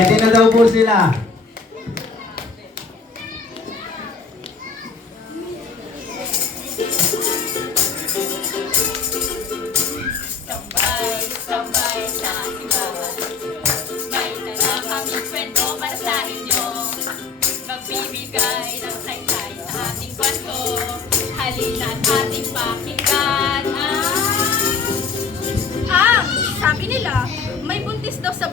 Ready na daw po sila. Sabay sa simbahan, may talamang kwento para sa inyo. Magbibigay ng saysay sa ating kwento. Halina't ating pakinggan. Sabi nila, may buntis daw sa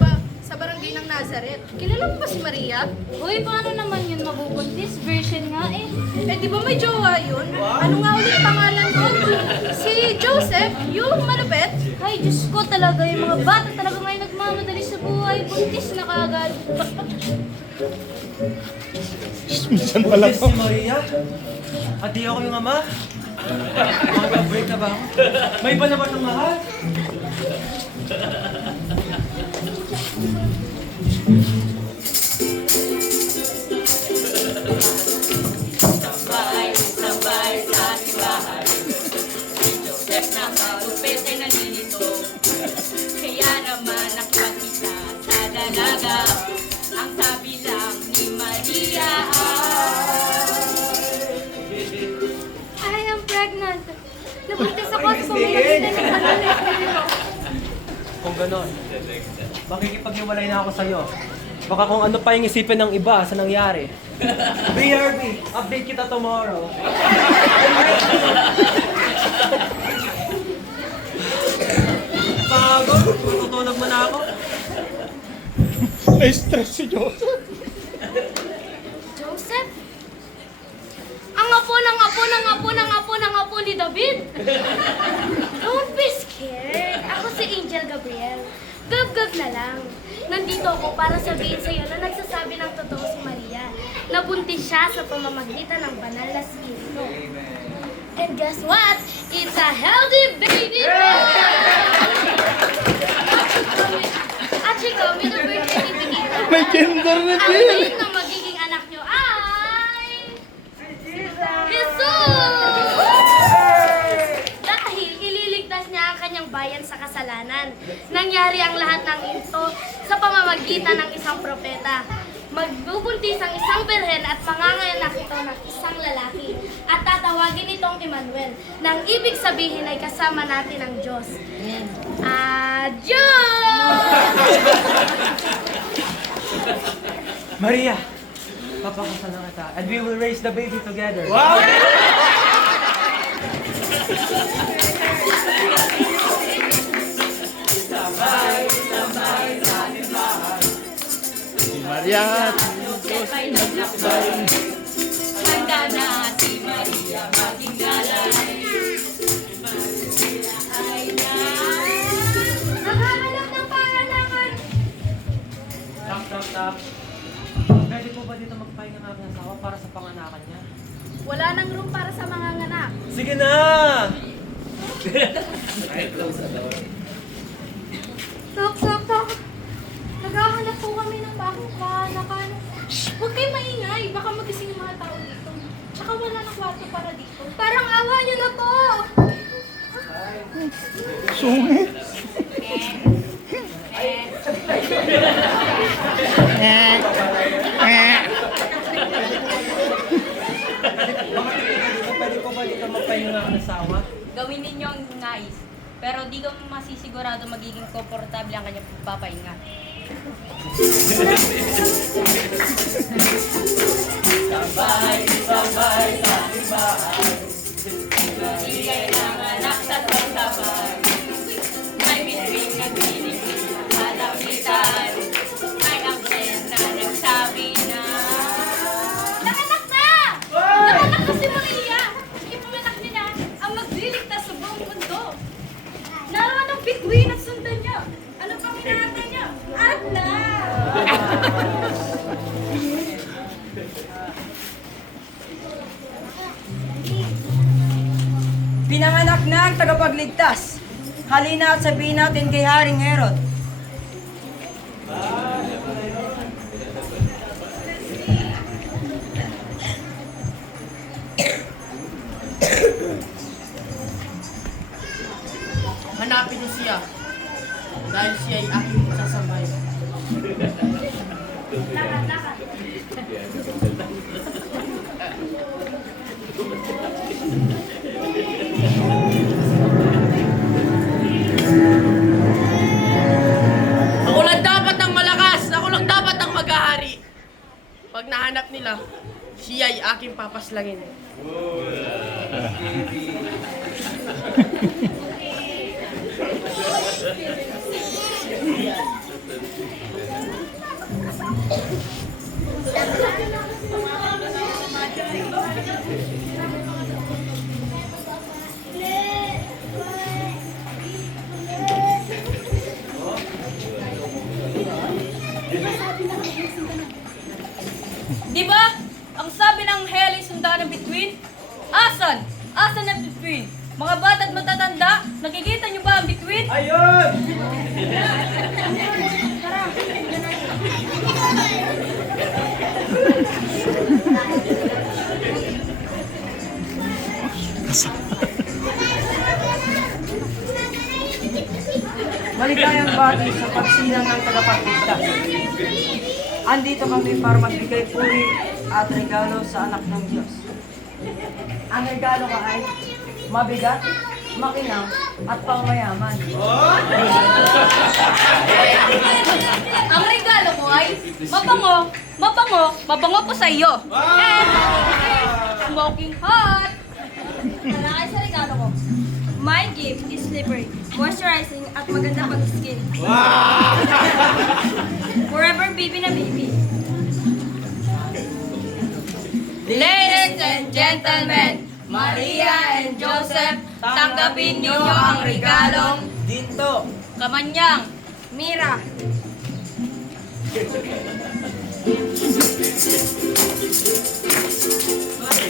barangay ng Nazareth. Kilala mo ba si Maria? Uy, paano naman yun mabubuntis? Virgin nga eh. Di ba may jowa yun? Ano nga ulit pangalan nun? Si Joseph, yung malupit? Ay, Diyos ko talaga, yung mga bata talaga ngayon nagmamadali sa buhay. Buntis na kaagad. Minsan pala Buntis to. si Maria? At di ako yung ama? Mag-break na ba ako? May iba na ba ng mahal? Sabay sa simbahan, si Joseph na malupit ay nalilito. Kaya naman nakipagkita sa dalaga. Ang sabi lang ni Maria I am pregnant. Nabuntis ako sa pamamagitan ng banal na espiritu. Kung ganon, makikipag-iwalay na ako sa'yo. Baka kung ano pa yung isipin ng iba sa nangyari. BRB, update kita tomorrow. Pagod, tutulog mo na ako. Na-stress si Joseph. Joseph? Ang apo ni David. Don't be scared. Ako si Angel Gabriel. Gab-gab na lang. Nandito ako para sabihin sa'yo na nagsasabi ng totoo si Maria. Nabuntis siya sa pamamagitan ng banal na spirito. And guess what? It's a healthy baby! At ikaw, may the birth certificate. May gender Ang reveal. date na magiging anak nyo ay... Jesus! Dahil ililigtas niya ang kanyang bayan sa kasalanan. Nangyari ang lahat ng ito sa pamamagitan ng isang propeta. Magbubuntis ang isang berhen at manganganak ito ng isang lalaki. At tatawagin itong Emmanuel, nang ibig sabihin ay kasama natin ang Diyos. Adios! Maria, papakasal na kita. And we will raise the baby together. Si Maria. Joseph ay naglakbay. Handa na si Maria maging galay. Maria ay Naghahanap ng panganakan! Tap, tap, tap. Pwede po ba dito magpahinga ng aking asawa para sa panganakan niya? Wala nang room para sa mga nganak. Sige na! Tok. Naghahanap po kami ng bagong panganakan. Shh! Huwag kayo maingay. Baka magising yung mga tao dito. Tsaka wala na kwarto para dito. Parang awa niyo na po! Sungit. Pwede po ba dito magpahinga ng aking asawa? Gawin ninyo ang nais. Pero di ka masisigurado magiging komportable ang kanyang papahinga. Sabay sa simbahan, di kailangan nagsasabay. May bituin nagdinig sa kalamitan. May angel na nagsabi na Nakanak na! Nakanak na si Maria! Ipanak niya ang magliligtas sa buong mundo. Naroon ang bituin at sundan niya. Ano pang hinahatay niya? At na! Pinanganak na ang tagapagligtas. Halina at sabihin natin kay Haring Herod. Hanapin niyo siya dahil siya ay aking sasambay. hinahanap nila, siya ay aking papaslangin. Di ba? Ang sabi ng heli sundan ng bituin? Asan? Asan ang bituin? Mga bata at matatanda, nakikita niyo ba ang bituin? Ayun! Maligayang bati sa pagsilang ng tagapagligtas. Andito kami para magbigay puri at regalo sa anak ng Diyos. Ang regalo ka ay mabigat, makinang, at pangmayaman. Ang regalo ko ay mabango, mabango, mabango po sa iyo. And smoking hot. Wala kayo sa regalo ko. My gift is slippery, moisturizing, at maganda pag-skin. Forever baby na baby. Ladies and gentlemen, Maria and Joseph, tanggapin niyo ang regalong Dito! Kamanyang. Mira.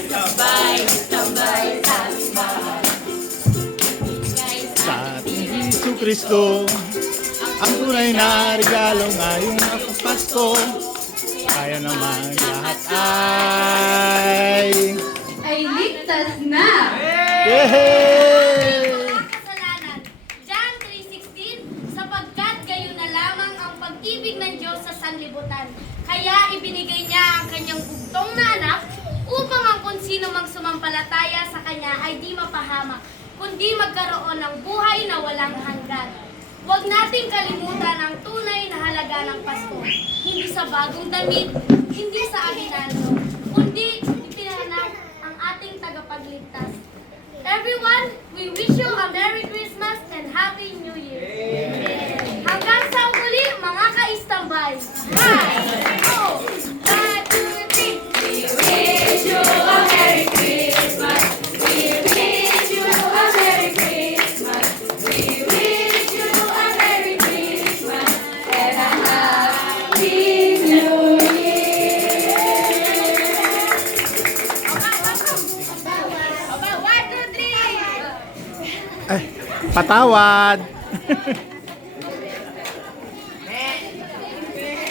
Sabay, sabay, sabay. Sa ating Hesus Kristo, ang tunay na regalo ngayong Pasko, kaya naman lahat Ay ligtas na! Yay! Kasalanan. John 3:16, sapagkat gayon na lamang ang pag-ibig ng Diyos sa sanlibutan. Kaya ibinigay niya ang kanyang bugtong na anak upang ang kung sino mang sumampalataya sa kanya ay di mapahamak, kundi magkaroon ng buhay na walang hanggan. Huwag nating kalimutan ang tunay na halaga ng Pasko. Hindi sa bagong damit, hindi sa aginaldo, kundi ipinanganak ang ating tagapagligtas. Everyone, we wish you a Merry Christmas and Happy New Year. Hanggang sa muli, mga ka-istambay. Bye! Oh! 1, 2, 3! We wish you a Merry Christmas. We wish you a Merry Christmas. We wish you a Merry Christmas and a Happy New Year. Aba, 1, 2, 3! Ay, patawad!